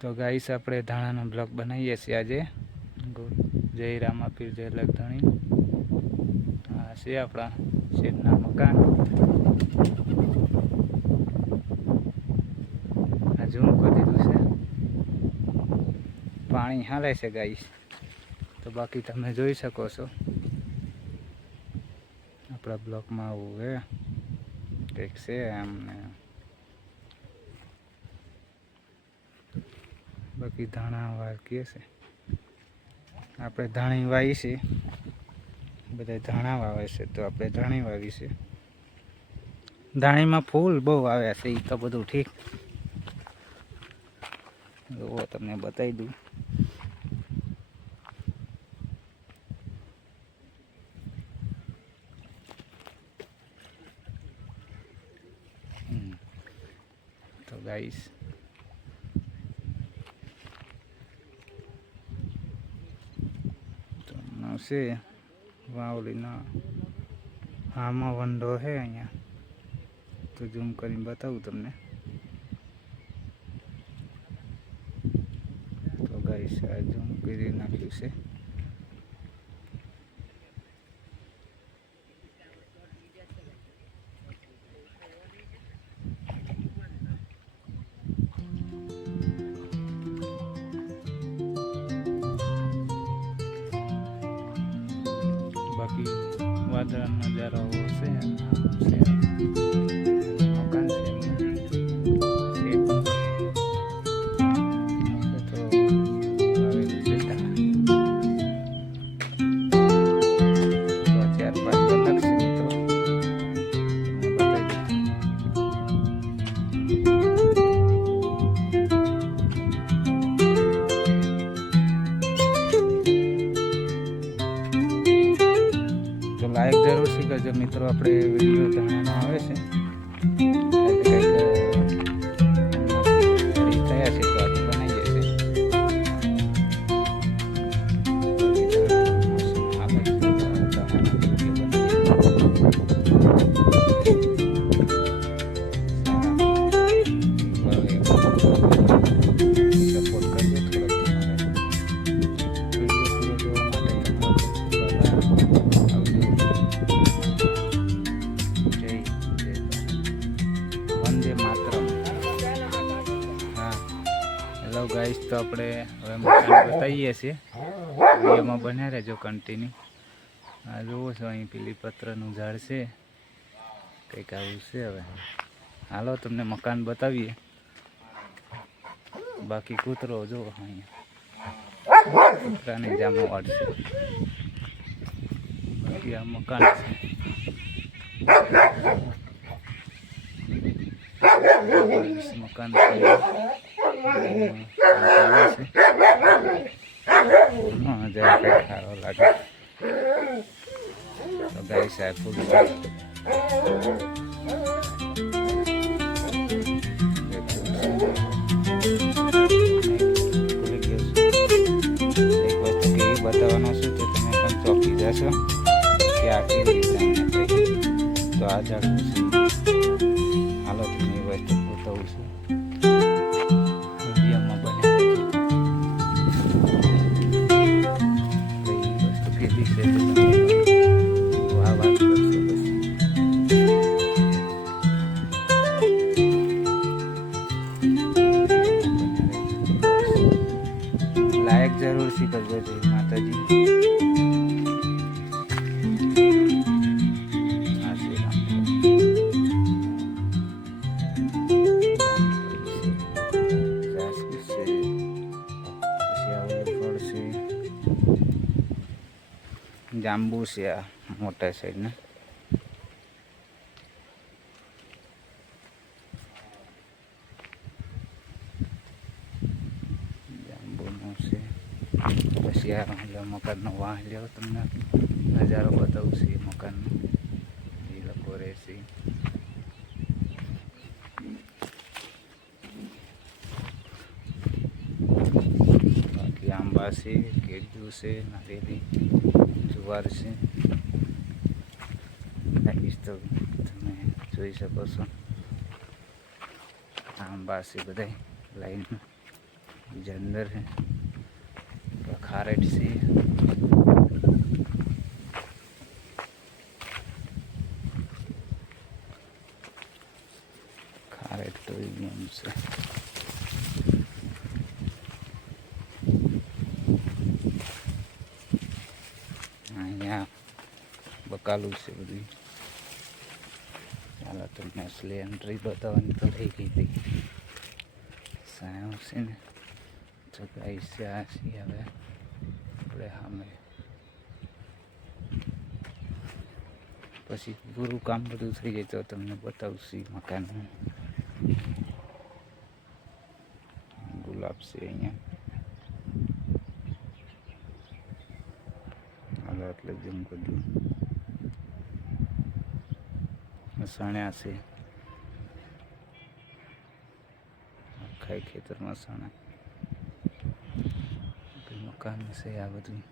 તો ગાઈસ આપણે ધાણાનો બ્લોગ બનાવીએ છીએ આજે. જય રામાપીર જય લખધણી. આ છે આપણા શેઠના મકાન. આ ઝૂમ કરી દીધું છે. પાણી હાલે છે ગાઈસ. તો બાકી તમે જોઈ શકો છો આપણા બ્લોકમાં આવું હે કંઈક છે એમને. બાકી ધાણા વાવીએ છે આપણે. ધાણી વાવી છે બધા. ધાણા વાવે છે તો આપણે ધાણી વાવી છે. ધાણીમાં ફૂલ બહુ આવ્યા છે. એ તો બધું ઠીક. જુઓ તમને બતાવી દઉં. તો ગાઈસ છે વાવલીના આમાં વંડો છે અહીંયા. તો ઝૂમ કરીને બતાવું તમને. તો ગાઈસ આ ઝૂમ કરી નાખ્યું છે. બાકી વાદળનો નજારો છે. મકાન છે લાઈક જરૂરથી કરજો મિત્રો. આપણે વિડીયો ધાણાનો આવે છે કંઈક થયા છે તો આજે બનાવીએ છીએ. હેલો ગાઈસ, તો આપણે હવે મકાન બતાવીએ છીએ. વિડીયોમાં બન્યા રહેજો કન્ટિન્યુ. આ જુઓ છો અહીં પેલી પત્રનું ઝાડ છે કંઈક આવું છે. હવે હાલો તમને મકાન બતાવીએ. બાકી કૂતરો જુઓ અહીંયા કૂતરાની જામો વાળશે. બાકી આ મકાન છે. મકાન જરા કંઈક સારો લાગે તો ગાય સાહેબ ફૂલ બતાવવાનો છું તો તમે પણ ચોકી જશો કે આ કેવી રીતે. તો આ ઝાડ હાલો તમને એ વસ્તુ બતાવું છું. વિડીયોમાં બને કઈ વસ્તુ કેવી છે આ વાત કરશો. લાયક જરૂરથી કરજો. જય માતાજી. જાંબુ છે આ મોટા સાઈડના. જાંબુનો છે. પછી આ મકાનનો વાહ લેવો તમને નજારો બતાવું છે મકાનનો. એ લોકો રહેશે. બાકી આંબા છે, કેળું છે, નારિયેળી, જુવાર છે. તો તમે જોઈ શકો છો આંબા છે બધા લાઈનમાં. બીજા અંદર છે ખારેટ છે. ખારેટ તો એમ છે. અહીંયા બકાલું છે બધું. ચાલો તમને અસલી એન્ટ્રી બતાવવાની તો રહી ગઈ હતી. સાયમ છે ને તો ગાઈ છે આ છીએ હવે આપણે સામે. પછી પૂરું કામ બધું થઈ જાય તો તમને બતાવશું મકાનનું. ગુલાબ છે અહીંયા. હાલો એટલે જેમ બધું મસાણ્યા છે. આખા ખેતર મસાણા મકાન છે આ બધું.